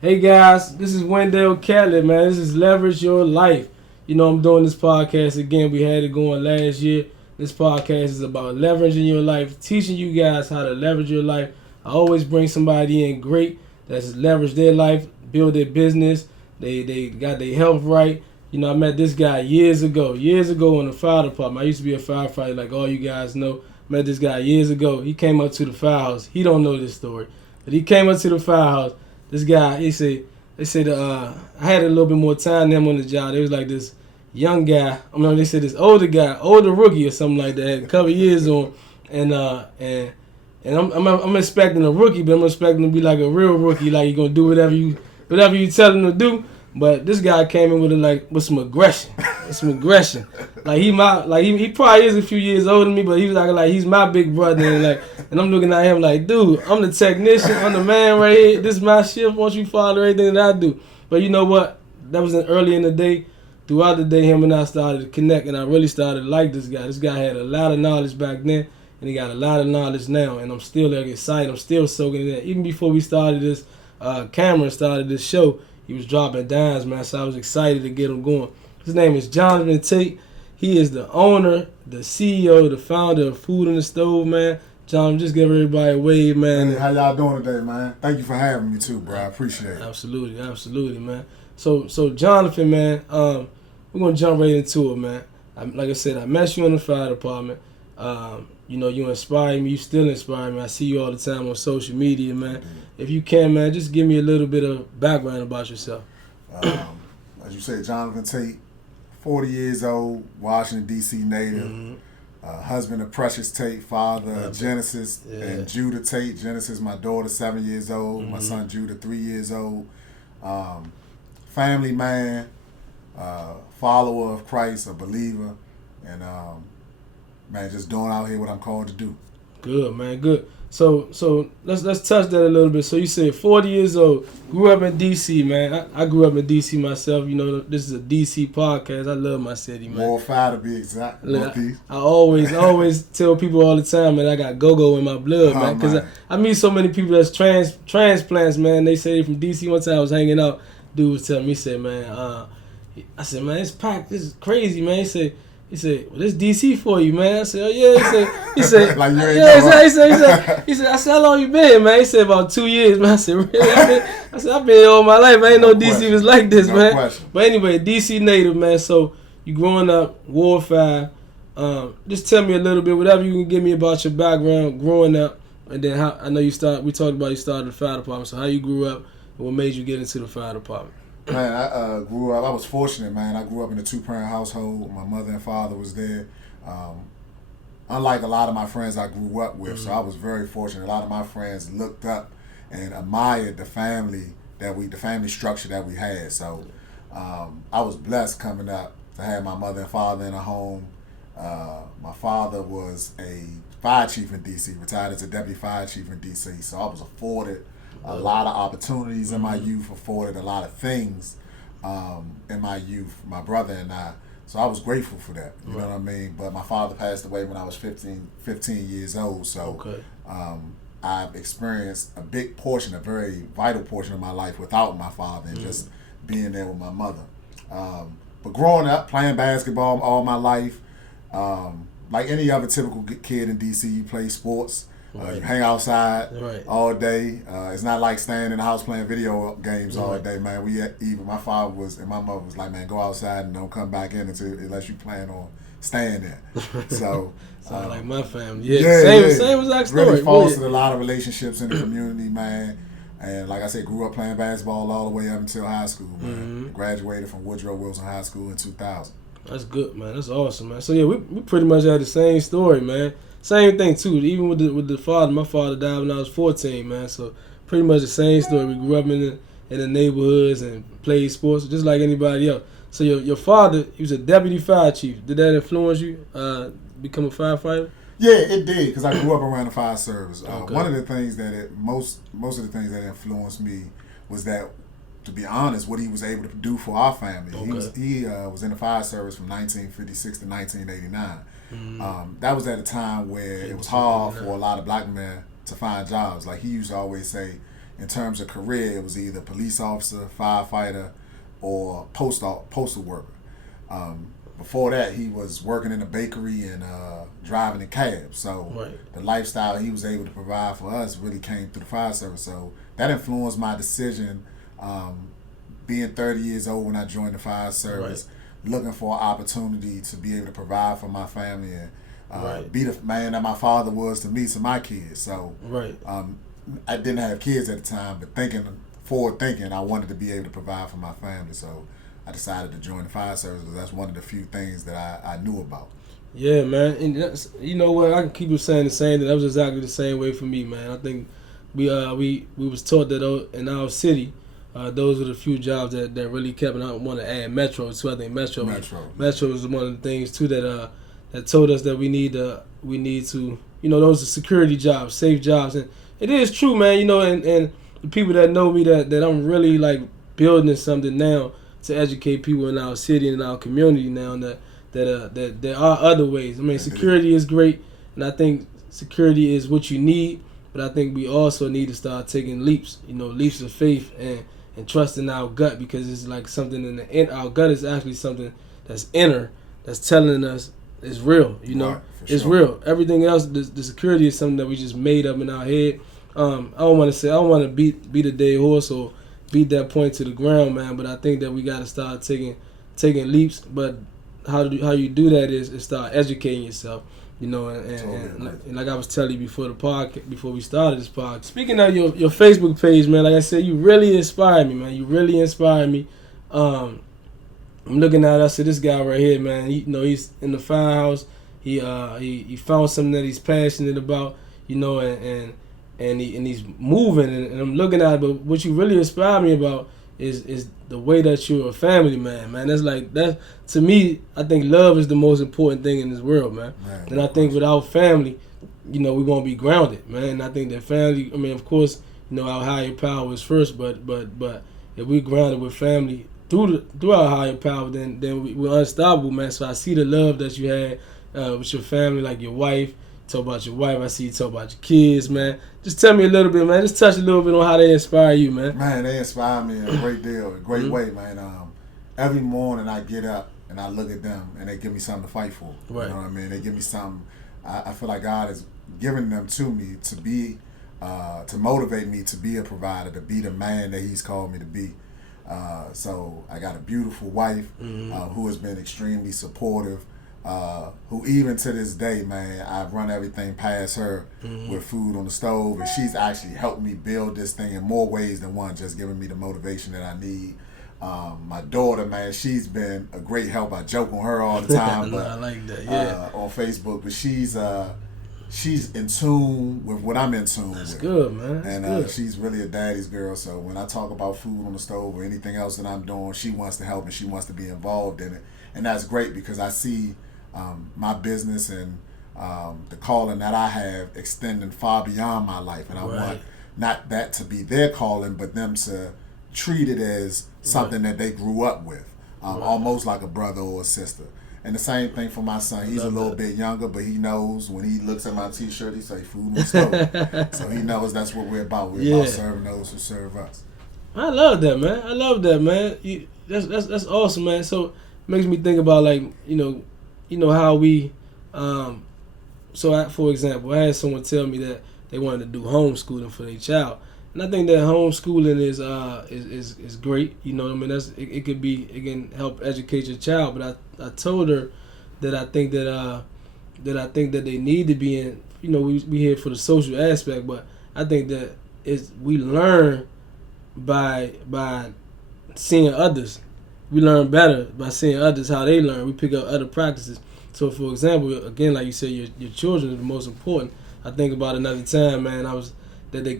Hey guys, this is Wendell Catlett, man. This is Leverage Your Life. You know, I'm doing this podcast again. We had it going last year. This podcast is about leveraging your life, teaching you guys how to leverage your life. I always bring somebody in great that's leverage their life, build their business. They got their health right. You know, I met this guy years ago in the fire department. I used to be a firefighter, like all you guys know. Met this guy years ago. He came up to the firehouse. He don't know this story, but he came up to the firehouse. This guy, they said I had a little bit more time than him on the job. There was like this young guy. They said this older guy, older rookie or something like that, had a couple years on, and I'm expecting a rookie, but I'm expecting to be like a real rookie, like you're gonna do whatever you tell him to do. But this guy came in with some aggression, Like he probably is a few years older than me, but he was like he's my big brother, and I'm looking at him like, dude, I'm the technician, I'm the man right here. This is my shift. Once you follow everything that I do. But you know what? That was early in the day. Throughout the day, him and I started to connect, and I really started to like this guy. This guy had a lot of knowledge back then, and he got a lot of knowledge now. And I'm still excited. I'm still soaking it in. Even before we started this started this show, he was dropping dimes, man. So I was excited to get him going. His name is Jonathan Tate. He is the owner, the CEO, the founder of Food on the Stove, man. John, just give everybody a wave, man. Hey, how y'all doing today, man? Thank you for having me too, bro. I appreciate it. Absolutely, man. So Jonathan, man, we're gonna jump right into it, man. Like I said, I met you in the fire department. You inspire me. You still inspire me. I see you all the time on social media, man. If you can, man, just give me a little bit of background about yourself. As you said, Jonathan Tate, 40 years old, Washington, D.C. native. Husband of Precious Tate, father of Genesis and Judah Tate. Genesis, my daughter, 7 years old. My son Judah, 3 years old. Family man, follower of Christ, a believer, and man, just doing out here what I'm called to do. Good, man, good. So let's touch that a little bit. So you said 40 years old, grew up in D.C., man. I grew up in D.C. myself. You know, this is a D.C. podcast. I love my city, man. More fire to be exact. Look, I always tell people all the time, man, I got go-go in my blood, man. Because I meet so many people that's transplants, man. They say they from D.C. One time I was hanging out. Dude was telling me, he said, man, I said, man, it's packed. This is crazy, man. He said, well, this DC for you, man. I said, oh, yeah. He said, like you ain't yeah, he said, I said, how long you been, man? He said, about 2 years, man. I said, really? I've been here all my life. I ain't know DC was like this, man. Question. But anyway, DC native, man. So you growing up, Ward 5. Just tell me a little bit, whatever you can give me about your background growing up. And then how, I know we talked about you started the fire department. So how you grew up and what made you get into the fire department? Man, I grew up, I was fortunate, man. I grew up in a 2-parent household. My mother and father was there. Unlike a lot of my friends I grew up with, so I was very fortunate. A lot of my friends looked up and admired the family structure that we had. So I was blessed coming up to have my mother and father in a home. My father was a fire chief in D.C., retired as a deputy fire chief in D.C., so I was afforded a lot of opportunities in my youth, afforded a lot of things in my youth, my brother and I. So I was grateful for that, you know what I mean? But my father passed away when I was 15 years old, so I've experienced a very vital portion of my life without my father and just being there with my mother. But growing up, playing basketball all my life, like any other typical kid in D.C., you play sports. You hang outside all day. It's not like staying in the house playing video games all day, man. My father and my mother was like, man, go outside and don't come back in unless you plan on staying there. So sound like my family. Same exact story. Really fostered a lot of relationships in the community, man. And like I said, grew up playing basketball all the way up until high school, man. Graduated from Woodrow Wilson High School in 2000. That's good, man. That's awesome, man. So yeah, we pretty much had the same story, man. Same thing too. Even with the father, my father died when I was 14, man. So pretty much the same story. We grew up in the neighborhoods and played sports just like anybody else. So your father, he was a deputy fire chief. Did that influence you become a firefighter? Yeah, it did, because I grew up around the fire service. One of the things that most of the things that influenced me was that, to be honest, what he was able to do for our family. He was in the fire service from 1956 to 1989. That was at a time where it was hard for a lot of black men to find jobs. Like he used to always say, in terms of career, it was either police officer, firefighter, or postal worker. Before that, he was working in a bakery and driving a cab. So the lifestyle he was able to provide for us really came through the fire service. So that influenced my decision. Being 30 years old when I joined the fire service, looking for an opportunity to be able to provide for my family and be the man that my father was to me, to my kids. So I didn't have kids at the time, but forward thinking, I wanted to be able to provide for my family. So I decided to join the fire service because that's one of the few things that I knew about. Yeah, man. And that's, you know what, I can keep saying the same thing. That was exactly the same way for me, man. I think we was taught that in our city, those were the few jobs that really kept. And I want to add Metro too. I think Metro was one of the things too that told us that we need to, you know, those are security jobs, safe jobs. And it is true, man. You know, and the people that know me, that I'm really like building something now to educate people in our city and our community now that there are other ways. I mean, security is great, and I think security is what you need, but I think we also need to start taking leaps, you know, leaps of faith and trusting our gut, because it's like something our gut is actually something that's inner, that's telling us it's real, you know. It's real. Everything else, the security is something that we just made up in our head. I don't want to beat a dead horse or beat that point to the ground, man, but I think that we got to start taking leaps. But how you do that is start educating yourself, you know, and like I was telling you before we started this podcast. Speaking of your Facebook page, man, like I said, you really inspire me, man. You really inspire me. I'm looking at it, I said, this guy right here, man, you know, he's in the firehouse. He found something that he's passionate about, you know, and he's moving, and I'm looking at it. But what you really inspire me about is the way that you're a family man. That to me, I think love is the most important thing in this world, man. And I think without family, you know, we won't be grounded, man. And I think that family, I mean, of course, you know, our higher power is first, but if we're grounded with family through our higher power, then we're unstoppable, man. So I see the love that you had with your family, like your wife. Talk about your wife. I see you talk about your kids, man. Just tell me a little bit, man. Just touch a little bit on how they inspire you, man. Man, they inspire me in a great deal, a great way, man. Every morning I get up and I look at them and they give me something to fight for. Right. You know what I mean? They give me something. I feel like God has given them to me to be, to motivate me to be a provider, to be the man that He's called me to be. So I got a beautiful wife who has been extremely supportive. Who even to this day, man, I've run everything past her with food on the stove, and she's actually helped me build this thing in more ways than one, just giving me the motivation that I need. My daughter, man, she's been a great help. I joke on her all the time, but I like that, yeah. On Facebook, but she's in tune with what I'm in tune with. That's good, man. And she's really a daddy's girl, so when I talk about food on the stove or anything else that I'm doing, she wants to help and she wants to be involved in it. And that's great because I see my business and the calling that I have extending far beyond my life, and I want not that to be their calling, but them to treat it as something that they grew up with, almost like a brother or a sister. And the same thing for my son. He's a little bit younger, but he knows when he looks at my T-shirt, he say food on the stove. So he knows that's what we're about. We're about serving those who serve us. I love that, man. That's awesome, man. So it makes me think about, like, you know how we, for example, I had someone tell me that they wanted to do homeschooling for their child, and I think that homeschooling is great. You know what I mean? It can help educate your child. But I told her that I think that they need to be in. You know, we here for the social aspect, but I think that we learn by seeing others. We learn better by seeing others how they learn. We pick up other practices. So, for example, again, like you said, your children are the most important. I think about another time, man.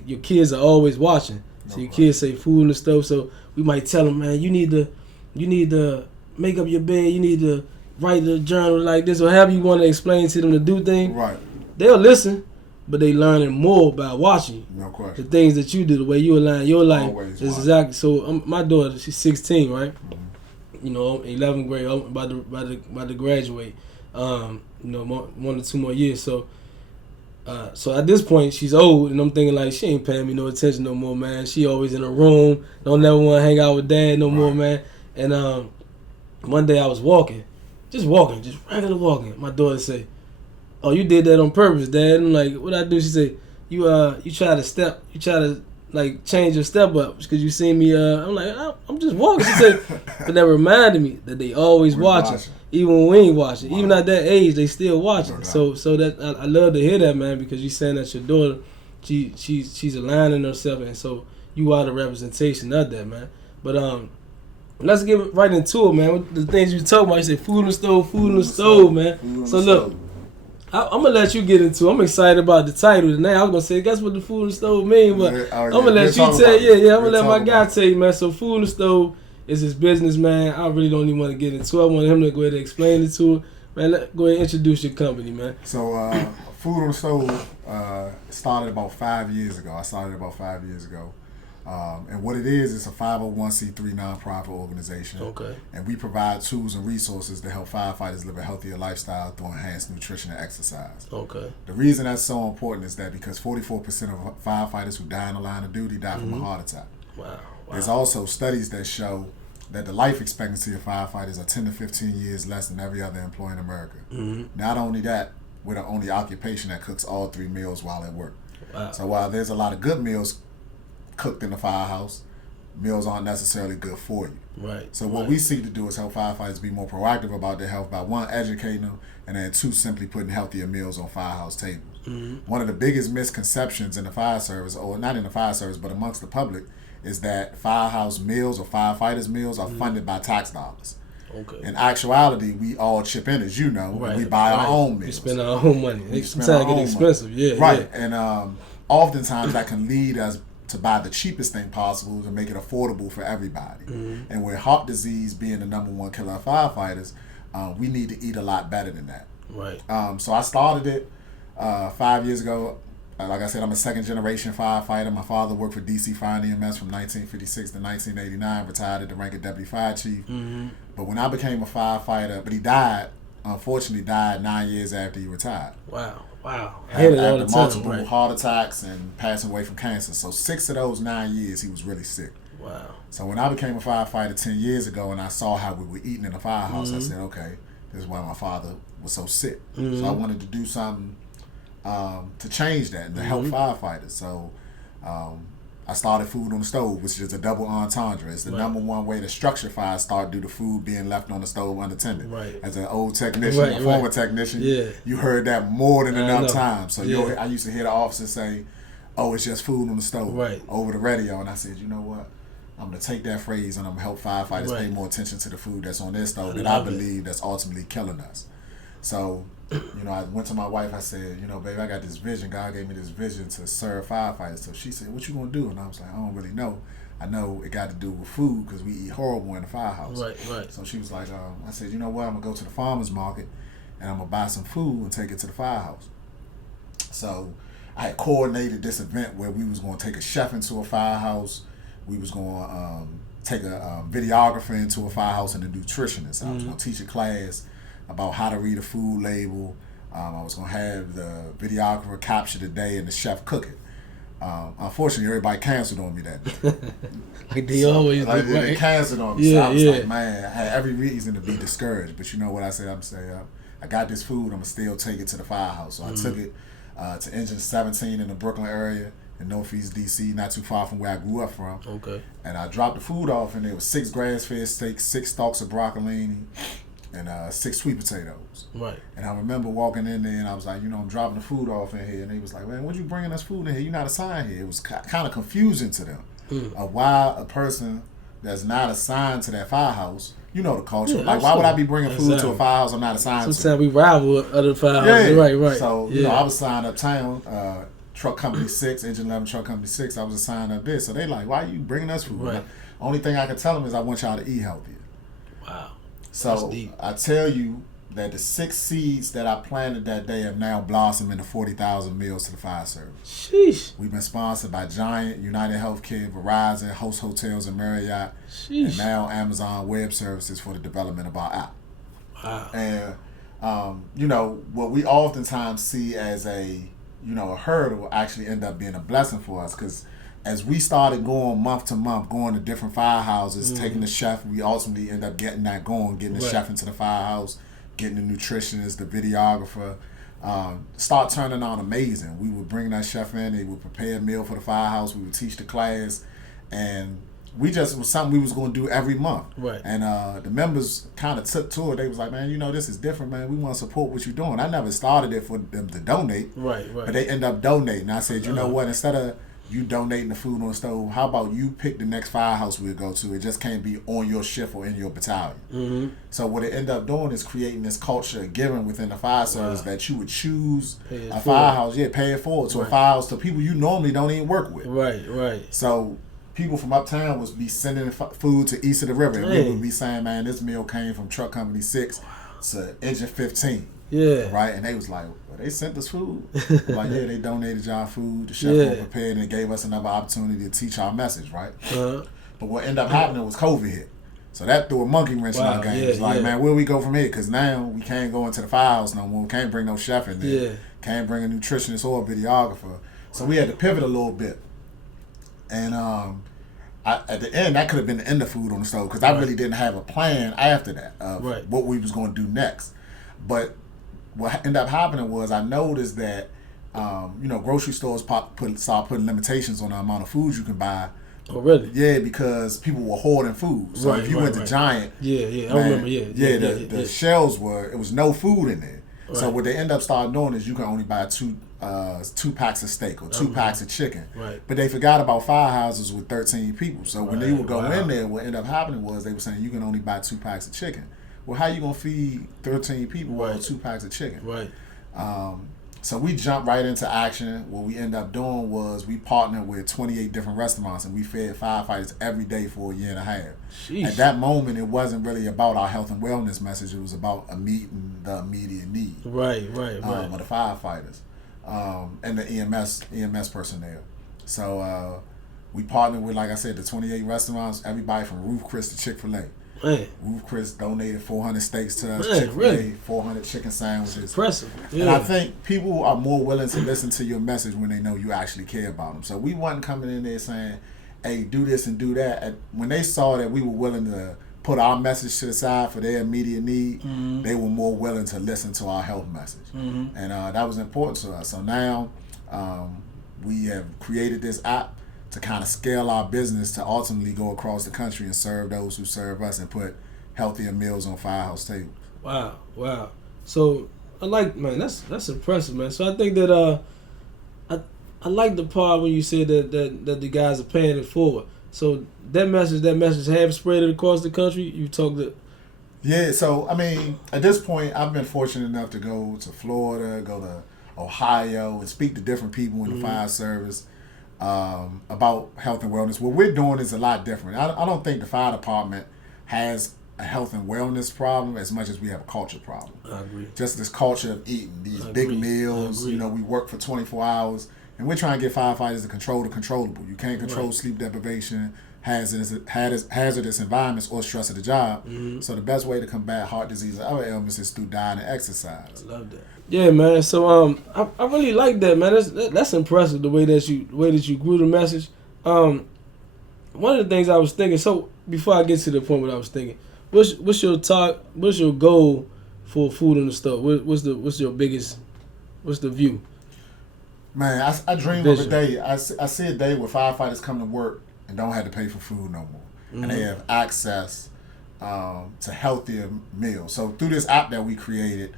Your kids are always watching. So your kids say food in the stove. So we might tell them, man, you need to make up your bed. You need to write a journal like this, or however you want to explain to them to do things. Right. They'll listen, but they learning more by watching. No question. The things that you do, the way you align your life. Always is exactly. So my daughter, she's 16, right? Mm-hmm. You know, 11th grade, about to graduate. You know, 1 or 2 more years. So So at this point, she's old, and I'm thinking like she ain't paying me no attention no more, man. She always in her room, don't never want to hang out with dad no more, man. And one day I was just regular walking. My daughter say, "Oh, you did that on purpose, Dad." I'm like, "What I do?" She say, "You try to like change your step up because you see me." I'm like, "I'm just walking." She said, but that reminded me that they always watching. Even when we ain't watching, even at that age, they still watching. So that I love to hear that, man, because you saying that your daughter, she's aligning herself, and so you are the representation of that, man. But let's get right into it, man. The things you talking about, you say food on the stove, man. So look, I'm gonna let you get into it. I'm excited about the title tonight. I was gonna say, guess what the food on the stove mean, but I'm gonna let you tell. I'm gonna let my guy tell you, man. So food on the stove is his business, man. I really don't even want to get into it. I want him to go ahead and explain it to it. Man, go ahead and introduce your company, man. So, Food on the Stove started about 5 years ago. And what it is, it's a 501c3 nonprofit organization. Okay. And we provide tools and resources to help firefighters live a healthier lifestyle through enhanced nutrition and exercise. Okay. The reason that's so important is that because 44% of firefighters who die in the line of duty die from a heart attack. Wow. There's also studies that show that the life expectancy of firefighters are 10 to 15 years less than every other employee in America. Not only that, we're the only occupation that cooks all 3 meals while at work. Wow. So while there's a lot of good meals cooked in the firehouse, meals aren't necessarily good for you. Right. So what we seek to do is help firefighters be more proactive about their health by 1, educating them, and then 2, simply putting healthier meals on firehouse tables. One of the biggest misconceptions in the fire service, or not in the fire service, but amongst the public, is that firehouse meals or firefighters' meals are funded by tax dollars. Okay. In actuality, we all chip in, as you know, and we buy our own meals. We spend our own money. Sometimes it get expensive, Right, and oftentimes that can lead us to buy the cheapest thing possible to make it affordable for everybody. And with heart disease being the number 1 killer of firefighters, we need to eat a lot better than that. Right. So I started it 5 years ago. Like I said, I'm a 2nd-generation firefighter. My father worked for DC Fire and EMS from 1956 to 1989, retired at the rank of deputy fire chief. But when I became a firefighter, but he died, unfortunately died 9 years after he retired. Wow. After multiple heart attacks and passing away from cancer. So 6 of those 9 years, he was really sick. Wow. So when I became a firefighter 10 years ago and I saw how we were eating in the firehouse, I said, okay, this is why my father was so sick. So I wanted to do something to change that and to help firefighters. So I started Food on the Stove, which is a double entendre. It's the number 1 way to structure fires start due to food being left on the stove unattended. Right. As an old technician, a former technician, you heard that more than enough times. So I used to hear the officer say, "Oh, it's just food on the stove," over the radio. And I said, you know what? I'm going to take that phrase and I'm going to help firefighters pay more attention to the food that's on their stove that I believe that's ultimately killing us. So, I went to my wife. I said, baby, I got this vision. God gave me this vision to serve firefighters. So she said, what you going to do? And I was like, I don't really know. I know it got to do with food because we eat horrible in the firehouse. Right. So she was like, I said, you know what? I'm going to go to the farmer's market and I'm going to buy some food and take it to the firehouse. So I had coordinated this event where we was going to take a chef into a firehouse. We was going to take a videographer into a firehouse and a nutritionist. I was going to teach a class about how to read a food label. I was going to have the videographer capture the day and the chef cook it. Unfortunately, everybody canceled on me that day. Like they always do, right? They canceled on me. So I was like, man, I had every reason to be discouraged. But you know what I said? I'm saying, I got this food. I'm going to still take it to the firehouse. So I took it to Engine 17 in the Brooklyn area in Northeast DC, not too far from where I grew up from. Okay. And I dropped the food off, and there was 6 grass-fed steaks, 6 stalks of broccolini, and 6 sweet potatoes. Right. And I remember walking in there and I was like, I'm dropping the food off in here. And they was like, man, what you bringing us food in here? You're not assigned here. It was kind of confusing to them. Why a person that's not assigned to that firehouse, the culture. Yeah, like, why would I be bringing food to a firehouse I'm not assigned to? Sometimes we rival with other firehouses. Right. So, I was signed uptown, Truck Company 6, Engine 11 Truck Company 6. I was assigned up there. So they like, why are you bringing us food? Right. Only thing I can tell them is I want y'all to eat healthier. Wow. So I tell you that the 6 seeds that I planted that day have now blossomed into 40,000 meals to the fire service. Sheesh. We've been sponsored by Giant, United Healthcare, Verizon, Host Hotels, and Marriott. Sheesh. And now Amazon Web Services for the development of our app. Wow. And, what we oftentimes see as a a hurdle actually ended up being a blessing for us, because as we started going month to month, going to different firehouses, taking the chef, we ultimately end up getting that going, getting the chef into the firehouse, getting the nutritionist, the videographer. Start turning out amazing. We would bring that chef in, they would prepare a meal for the firehouse, we would teach the class, and it was something we was going to do every month. Right. And the members kind of took to it. They was like, man, this is different, man. We want to support what you're doing. I never started it for them to donate. Right. But they end up donating. I said, you know what? Instead of you donating the food on the stove, how about you pick the next firehouse we'll go to? It just can't be on your shift or in your battalion. So what it ended up doing is creating this culture of giving within the fire service, that you would choose a firehouse, pay it forward to a firehouse to people you normally don't even work with. Right. So people from uptown would be sending food to east of the river, and we would be saying, man, this meal came from Truck Company 6 to Engine 15. Yeah. Right? And they was like, well, they sent us food. Like, yeah, they donated y'all food. The chef was prepared and gave us another opportunity to teach our message, right? But what ended up happening was COVID hit. So that threw a monkey wrench in our game. It's like, man, where we go from here? Because now we can't go into the firehouse no more. We can't bring no chef in there. Can't bring a nutritionist or a videographer. So we had to pivot a little bit. And at the end, that could have been the end of food on the stove, because I really didn't have a plan after that of what we was going to do next. But what ended up happening was I noticed that grocery stores start putting limitations on the amount of food you can buy. Oh, really? Yeah, because people were hoarding food. So if you went to Giant, I remember. The shelves it was no food in there. So what they end up starting doing is you can only buy two packs of steak or two packs of chicken. Right. But they forgot about firehouses with 13 people. So when they would go in there, what ended up happening was they were saying you can only buy 2 packs of chicken. Well, how you gonna feed 13 people with 2 packs of chicken? Right. So we jumped right into action. What we ended up doing was we partnered with 28 different restaurants, and we fed firefighters every day for a year and a half. Sheesh. At that moment, it wasn't really about our health and wellness message. It was about meeting the immediate need. Right. Of the firefighters and the EMS personnel. So we partnered with, like I said, the 28 restaurants, everybody from Ruth Chris to Chick-fil-A. Man. Ruth Chris donated 400 steaks to us. Man, Chick-fil-A, really? 400 chicken sandwiches. Impressive. Yeah. And I think people are more willing to listen to your message when they know you actually care about them. So we wasn't coming in there saying, hey, do this and do that. When they saw that we were willing to put our message to the side for their immediate need, they were more willing to listen to our health message. And that was important to us. So now we have created this app to kind of scale our business to ultimately go across the country and serve those who serve us and put healthier meals on firehouse tables. Wow. So that's impressive, man. So I think that I like the part when you said that the guys are paying it forward. So that message have spread it across the country. You talked to. Yeah. So I mean, at this point, I've been fortunate enough to go to Florida, go to Ohio, and speak to different people in the fire service about health and wellness. What we're doing is a lot different. I don't think the fire department has a health and wellness problem as much as we have a culture problem. I agree. Just this culture of eating these big meals. We work for 24 hours, and we're trying to get firefighters to control the controllable. You can't control sleep deprivation, hazardous environments, or stress of the job. So the best way to combat heart disease and other ailments is through diet and exercise. I love that. Yeah, man. So I really like that, man. That's impressive the way that you grew the message. One of the things I was thinking. So before I get to the point where I was thinking, what's your goal for food on the stove? What's your biggest? What's the view? Man, I dream of a day. I see a day where firefighters come to work and don't have to pay for food no more, and they have access to healthier meals. So through this app that we created.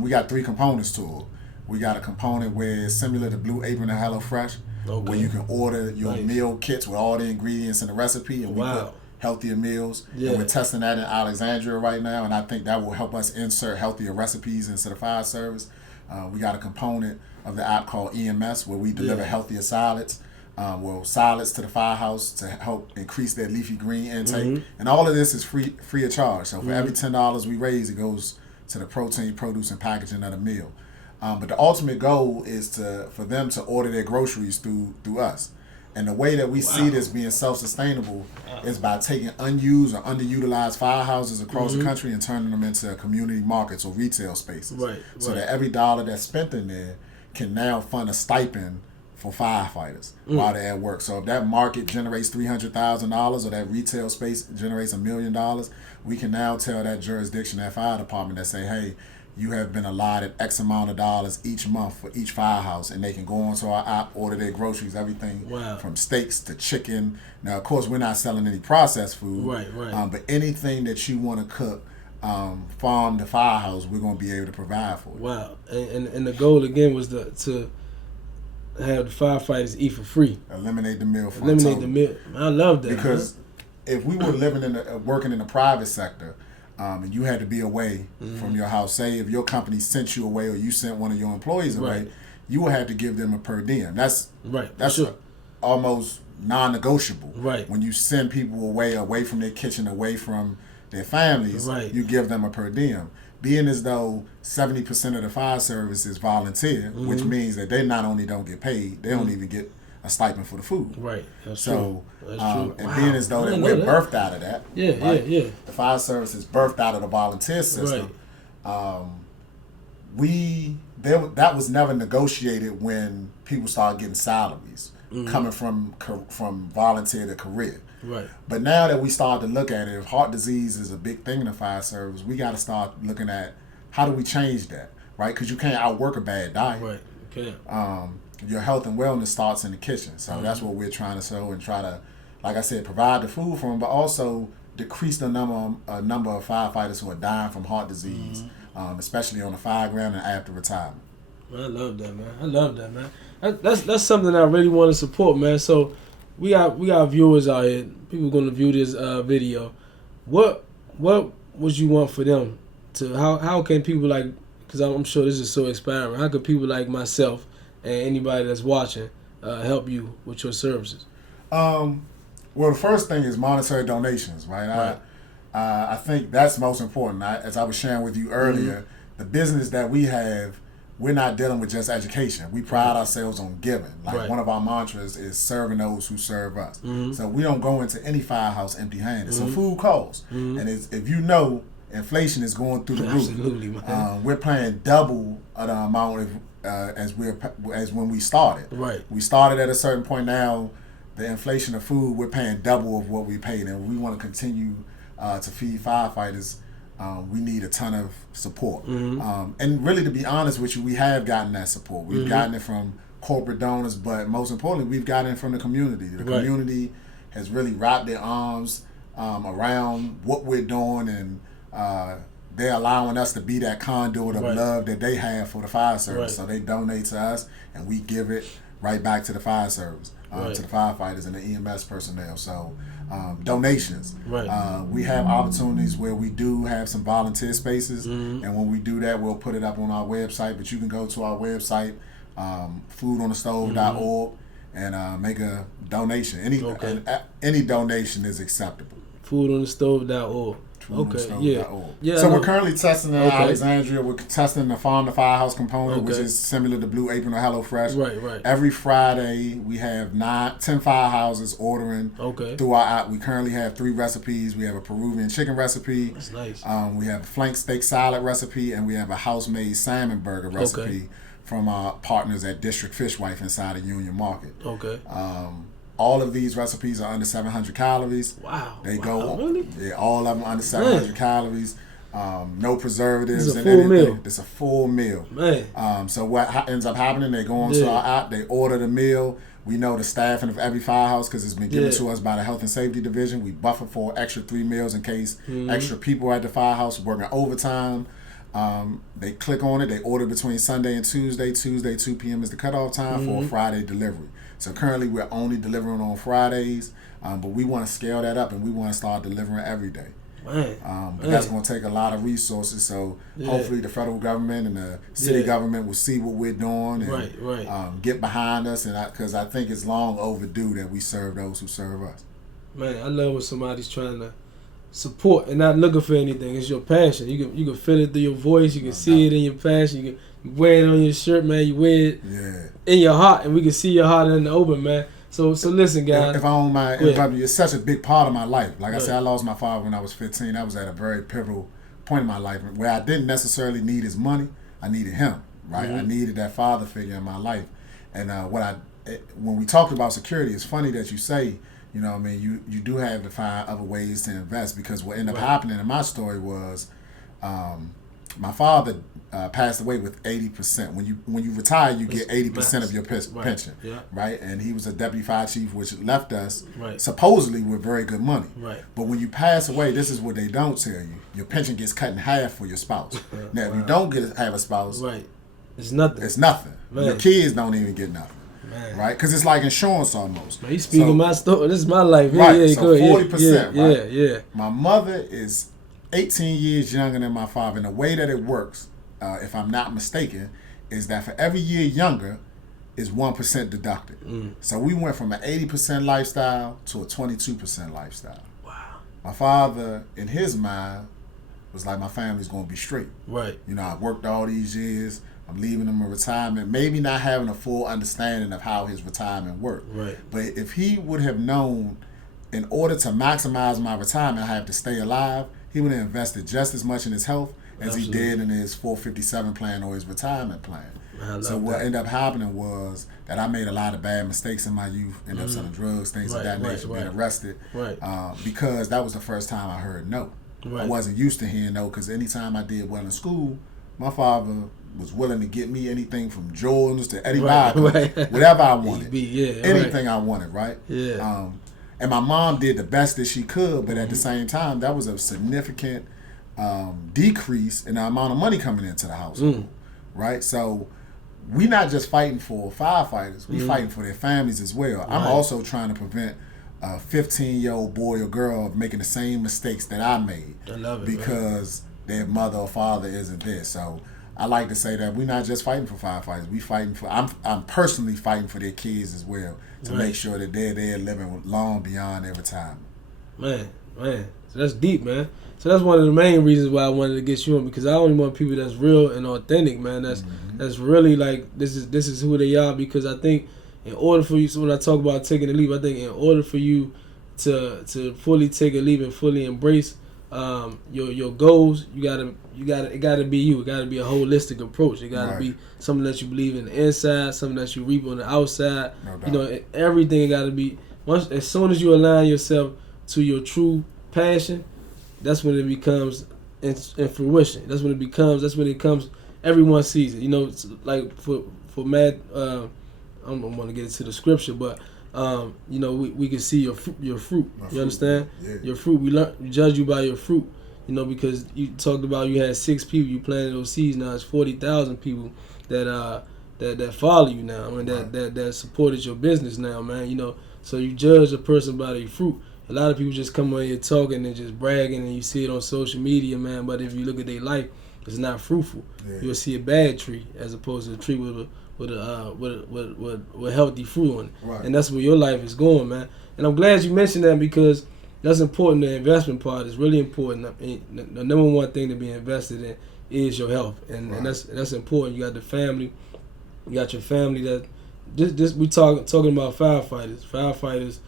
We got 3 components to it. We got a component where it's similar to Blue Apron and HelloFresh, where you can order your meal kits with all the ingredients and the recipe, and we put healthier meals. Yeah. And we're testing that in Alexandria right now, and I think that will help us insert healthier recipes into the fire service. We got a component of the app called EMS, where we deliver healthier salads. Salads to the firehouse to help increase their leafy green intake. And all of this is free of charge. So for every $10 we raise, it goes to the protein, produce, and packaging of the meal. But the ultimate goal is for them to order their groceries through us. And the way that we see this being self-sustainable is by taking unused or underutilized firehouses across the country and turning them into community markets or retail spaces. So that every dollar that's spent in there can now fund a stipend for firefighters while they're at work. So if that market generates $300,000 or that retail space generates $1 million, we can now tell that jurisdiction, that fire department, that say, hey, you have been allotted X amount of dollars each month for each firehouse, and they can go onto our app, order their groceries, everything from steaks to chicken. Now, of course, we're not selling any processed food, right. But anything that you want to cook from the firehouse, we're going to be able to provide for you. Wow. And the goal, again, was to have the firefighters eat for free. Eliminate the meal. Eliminate the meal. I love that. Because if we were working in the private sector, and you had to be away from your house, say if your company sent you away or you sent one of your employees away, you would have to give them a per diem. That's almost non-negotiable. Right. When you send people away from their kitchen, away from their families, you give them a per diem. Being as though 70% of the fire service is volunteer, which means that they not only don't get paid, they don't even get a stipend for the food. Right. That's true. That's true. And being as though that we're birthed out of that. Yeah. The fire service is birthed out of the volunteer system. Right. That was never negotiated when people started getting salaries coming from volunteer to career. Right. But now that we start to look at it, if heart disease is a big thing in the fire service, we got to start looking at how do we change that, right? Because you can't outwork a bad diet. Right. Okay. Your health and wellness starts in the kitchen. So that's what we're trying to show and try to, like I said, provide the food for them, but also decrease the number of firefighters who are dying from heart disease, especially on the fire ground and after retirement. I love that, man. That's something I really want to support, man. So we got viewers out here. People going to view this video. What would you want for them to? How can people like? Because I'm sure this is so inspiring. How can people like myself and anybody that's watching help you with your services? Well, the first thing is monetary donations, right? I think that's most important. As I was sharing with you earlier, the business that we have, we're not dealing with just education. We pride ourselves on giving. Like one of our mantras is serving those who serve us. So we don't go into any firehouse empty-handed. So food costs. And if you know, inflation is going through the roof. Absolutely, man. We're paying double the amount as when we started. Right. We started at a certain point. Now the inflation of food, we're paying double of what we paid, and we want to continue to feed firefighters. We need a ton of support. And really, to be honest with you, we have gotten that support. We've gotten it from corporate donors, but most importantly, we've gotten it from the community. The community has really wrapped their arms around what we're doing, and they're allowing us to be that conduit of love that they have for the fire service. So they donate to us, and we give it right back to the fire service, to the firefighters and the EMS personnel. So donations. We have opportunities where we do have some volunteer spaces, and when we do that, we'll put it up on our website. But you can go to our website, foodonthestove.org, and make a donation. Any donation is acceptable. Foodonthestove.org. Yeah. So we're currently testing in Alexandria. We're testing the Farm to Firehouse component, which is similar to Blue Apron or HelloFresh. Right. Every Friday, we have 10 firehouses ordering through our app. We currently have 3 recipes. We have a Peruvian chicken recipe. That's nice. We have a flank steak salad recipe, and we have a house-made salmon burger recipe from our partners at District Fishwife inside of Union Market. All of these recipes are under 700 calories. Wow. They go. Really? Yeah, all of them under 700 calories. No preservatives. It's a full meal. It's a full meal. Man. So what ends up happening, they go onto our app, they order the meal. We know the staffing of every firehouse because it's been given to us by the Health and Safety Division. We buffer for extra 3 meals in case extra people at the firehouse working overtime. They click on it. They order between Sunday and Tuesday. Tuesday, 2 p.m. is the cutoff time for a Friday delivery. So currently we're only delivering on Fridays, but we want to scale that up and we want to start delivering every day. But that's going to take a lot of resources. So hopefully the federal government and the city government will see what we're doing and get behind us. And because I think it's long overdue that we serve those who serve us. Man, I love when somebody's trying to support and not looking for anything. It's your passion. You can feel it through your voice. You can see it in your passion. You can wear it on your shirt, man. You wear it in your heart, and we can see your heart in the open, man. So listen, guys. If I own my interview, it's such a big part of my life. Like I said, I lost my father when I was 15. I was at a very pivotal point in my life where I didn't necessarily need his money. I needed him. right? I needed that father figure in my life. And when we talked about security, it's funny that you say, you know what I mean, you do have to find other ways to invest, because what ended up happening in my story was my father passed away with 80%. When you retire, you get 80% of your pension, right? And he was a deputy fire chief, which left us supposedly with very good money. Right. But when you pass away, this is what they don't tell you: your pension gets cut in half for your spouse. Now, if you don't have a spouse, it's nothing. It's nothing. Your kids don't even get nothing. Man. Right, because it's like insurance almost. Man, you speaking my story. This is my life. Right, so 40%. Right. Yeah. My mother is 18 years younger than my father, and the way that it works, if I'm not mistaken, is that for every year younger is 1% deducted. So we went from an 80% lifestyle to a 22% lifestyle. Wow. My father, in his mind, was like, my family's gonna be straight. Right. You know, I worked all these years. I'm leaving him in retirement, maybe not having a full understanding of how his retirement worked. Right. But if he would have known, in order to maximize my retirement, I have to stay alive, he would have invested just as much in his health as he did in his 457 plan or his retirement plan. So what ended up happening was that I made a lot of bad mistakes in my youth, ended up selling drugs, things of that nature, being arrested, because that was the first time I heard no. I wasn't used to hearing no, because anytime I did well in school, my father was willing to get me anything from Jordans to Eddie Bauer, whatever I wanted, anything I wanted, right? Yeah. And my mom did the best that she could, but at the same time, that was a significant decrease in the amount of money coming into the household, right? So we not just fighting for firefighters, we fighting for their families as well. Right. I'm also trying to prevent a 15-year-old boy or girl of making the same mistakes that I made. I love it, because their mother or father isn't there. So I like to say that we're not just fighting for firefighters. We fighting for. I'm personally fighting for their kids as well, to make sure that they're there living long beyond their retirement. Man, so that's deep, man. So that's one of the main reasons why I wanted to get you on, because I only want people that's real and authentic, man. That's really like this is who they are. Because I think in order for you, so when I talk about taking a leap, I think in order for you to fully take a leap and fully embrace your goals, it gotta be you. It gotta be a holistic approach. It gotta be something that you believe in the inside, something that you reap on the outside. No doubt. You know, everything gotta be as soon as you align yourself to your true passion, that's when it becomes in fruition. That's when it comes. Everyone sees it. You know, it's like for Matt. I don't want to get into the scripture, but you know, we can see your fruit. You understand? Yeah. Your fruit. We judge you by your fruit. You know, because you talked about you had 6 people, you planted those seeds. Now it's 40,000 people that follow you now, and that supported your business now, man. You know, so you judge a person by their fruit. A lot of people just come on here talking and just bragging, and you see it on social media, man. But if you look at their life, it's not fruitful. Yeah. You'll see a bad tree as opposed to a tree with healthy fruit on it. Right. And that's where your life is going, man. And I'm glad you mentioned that, because that's important. The investment part is really important. The number one thing to be invested in is your health, and that's important. You got the family, you got your family. That just we talking about firefighters. Firefighters,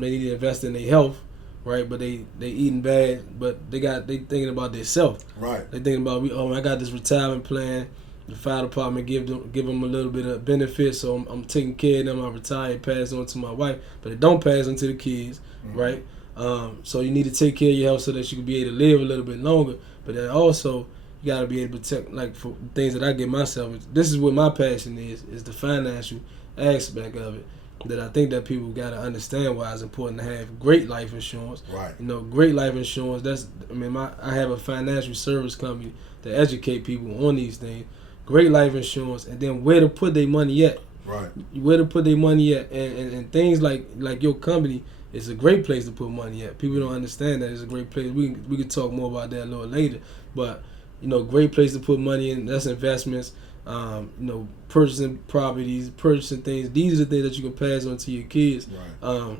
they need to invest in their health, right? But they eating bad, but they thinking about themselves. Right. They thinking about I got this retirement plan. The fire department give them a little bit of benefit, so I'm taking care of them. I retire, pass on to my wife, but it don't pass on to the kids, right? So you need to take care of your health so that you can be able to live a little bit longer. But then also you got to be able to protect, like for things that I get myself. This is what my passion is the financial aspect of it. That I think that people got to understand why it's important to have great life insurance. Right. You know, great life insurance. I have a financial service company to educate people on these things. Great life insurance, and then where to put their money at. Right. Where to put their money at, and things like your company is a great place to put money at. People don't understand that it's a great place. We can talk more about that a little later, but you know, great place to put money in. That's investments. You know, purchasing properties, purchasing things. These are the things that you can pass on to your kids. Right.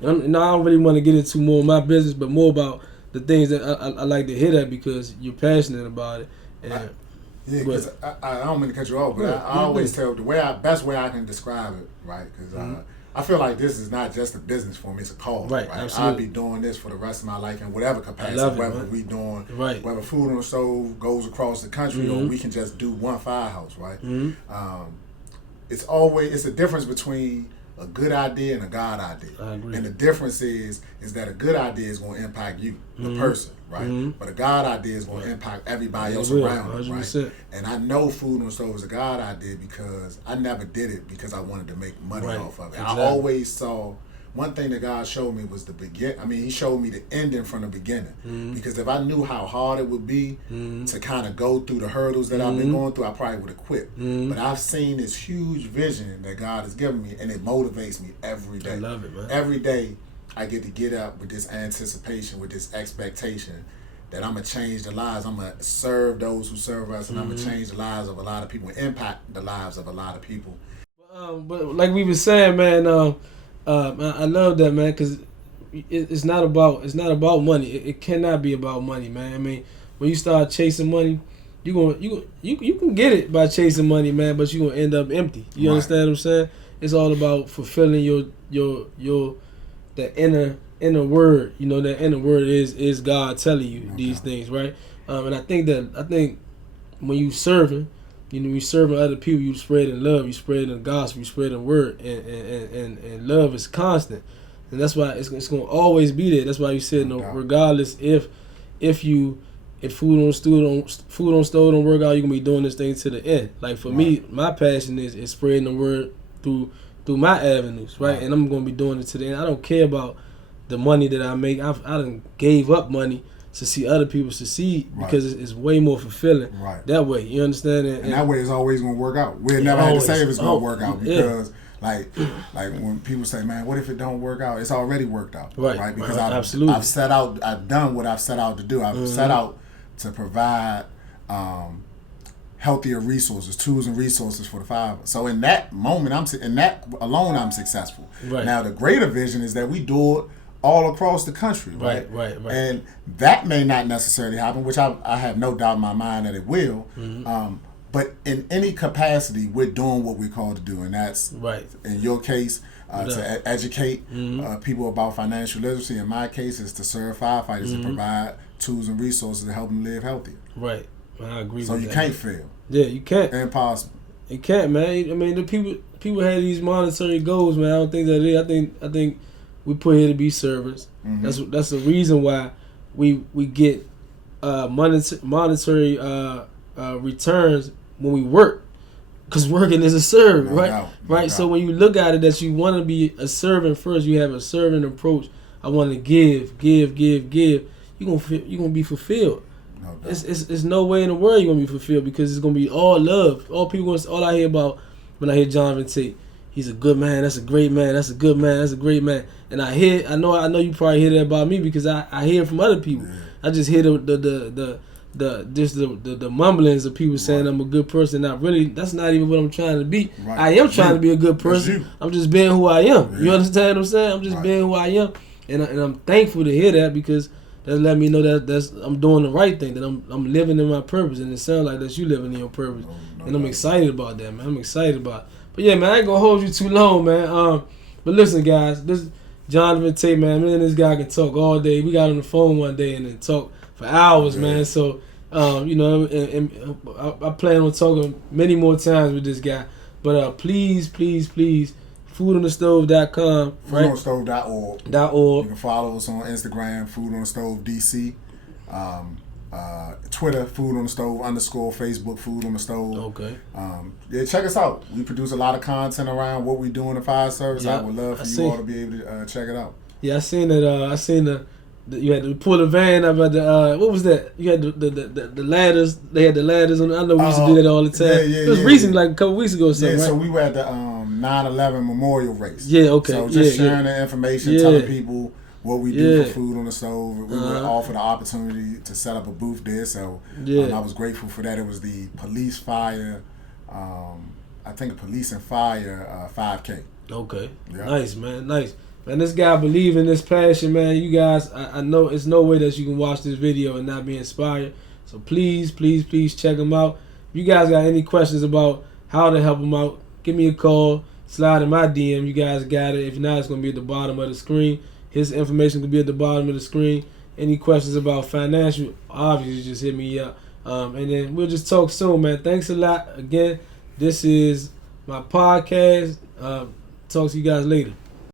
And I don't really want to get into more of my business, but more about the things that I like to hit at, because you're passionate about it. And yeah, because I don't mean to cut you off, but I always tell the best way I can describe it, right? Because I feel like this is not just a business for me; it's a cause. Right, absolutely. I'll be doing this for the rest of my life in whatever capacity. Whether we doing, whether food on the stove goes across the country, or we can just do one firehouse, right? It's a difference between a good idea and a God idea. I agree. And the difference is that a good idea is going to impact you, the person, right? But a God idea is going to impact everybody else around, 100%. Right? And I know food on the stove is a God idea because I never did it because I wanted to make money off of it. Exactly. I always saw, one thing that God showed me was He showed me the ending from the beginning. Because if I knew how hard it would be to kind of go through the hurdles that I've been going through, I probably would have quit. But I've seen this huge vision that God has given me, and it motivates me every day. I love it, man. Every day I get to get up with this anticipation, with this expectation that I'm going to change the lives. I'm going to serve those who serve us, and I'm going to change the lives of a lot of people, and impact the lives of a lot of people. But like we were saying, man, I love that, man, because it's not about money. It cannot be about money, man. I mean, when you start chasing money, you can get it by chasing money, man, but you're gonna end up empty. You understand what I'm saying? It's all about fulfilling the inner word. You know, that inner word is God telling you these things, right? And I think when you serving. You know, you serving other people, you spreading love, you spreading the gospel, you spreading word, and love is constant, and that's why it's gonna always be there. That's why you said, regardless if food on stove don't work out, you're gonna be doing this thing to the end. Like for me, my passion is spreading the word through my avenues, right? And I'm gonna be doing it to the end. I don't care about the money that I make. I done gave up money to see other people succeed because it's way more fulfilling that way. You understand? And that way it's always going to work out. We'll never have to say if it's going to work out because like when people say, man, what if it don't work out? It's already worked out. Right? Because I've done what I've set out to do. I've set out to provide healthier resources, tools and resources for the five. So in that moment, I'm successful. Now the greater vision is that we do it all across the country, right? And that may not necessarily happen, which I have no doubt in my mind that it will. But in any capacity, we're doing what we're called to do, and that's in your case to educate people about financial literacy. In my case, is to serve firefighters and provide tools and resources to help them live healthier. Right, I agree. So with you that. Can't fail. Yeah, you can't. Impossible. You can't, man. I mean, the people have these monetary goals, man. I don't think that it is. I think. We put here to be servants. That's the reason why we get monetary returns when we work, because working is a servant, right? Right. So when you look at it, that you want to be a servant first, you have a servant approach. I want to give. You're gonna be fulfilled. It's no way in the world you're gonna be fulfilled because it's gonna be all love. All I hear about when I hear Jonathan Tate. He's a good man. That's a great man. That's a good man. That's a great man. And I know you probably hear that about me because I hear it from other people. I just hear the mumblings of people saying I'm a good person. Not really. That's not even what I'm trying to be. I am trying to be a good person. I'm just being who I am. You understand what I'm saying? I'm just being who I am, and I'm thankful to hear that because that let me know that I'm doing the right thing. That I'm living in my purpose, and it sounds like that you living in your purpose. And I'm excited about that, man. I'm excited about it. But yeah, man, I ain't gonna hold you too long, man. But listen, guys, this Jonathan Tate, man. Me and this guy can talk all day. We got on the phone one day and then talk for hours, man. So, and I plan on talking many more times with this guy. But please, foodonthestove.com, right? Foodonthestove.org. You can follow us on Instagram, Food on the Stove DC. Twitter, Food on the Stove _ Facebook, Food on the Stove. Okay. Check us out. We produce a lot of content around what we do in the fire service. I would love for you all to be able to check it out. Yeah, I seen that. You had to pull the van up at the what was that? You had the ladders. They had the ladders on. I know we used to do that all the time. It was recently, like a couple weeks ago or something, right? So we were at the 9/11 memorial race. Yeah, okay. So just sharing the information, telling people what we do for Food on the Stove. We were offered the opportunity to set up a booth there, so I was grateful for that. It was the police fire, I think a police and fire 5K. Okay, nice, man, nice. Man, this guy believe in this passion, man. You guys, I know it's no way that you can watch this video and not be inspired. So please check him out. If you guys got any questions about how to help him out, give me a call. slide in my DM. You guys got it. If not, it's going to be at the bottom of the screen. His information will be at the bottom of the screen. Any questions about financial, obviously just hit me up. And then we'll just talk soon, man. Thanks a lot. Again, this is my podcast. Talk to you guys later.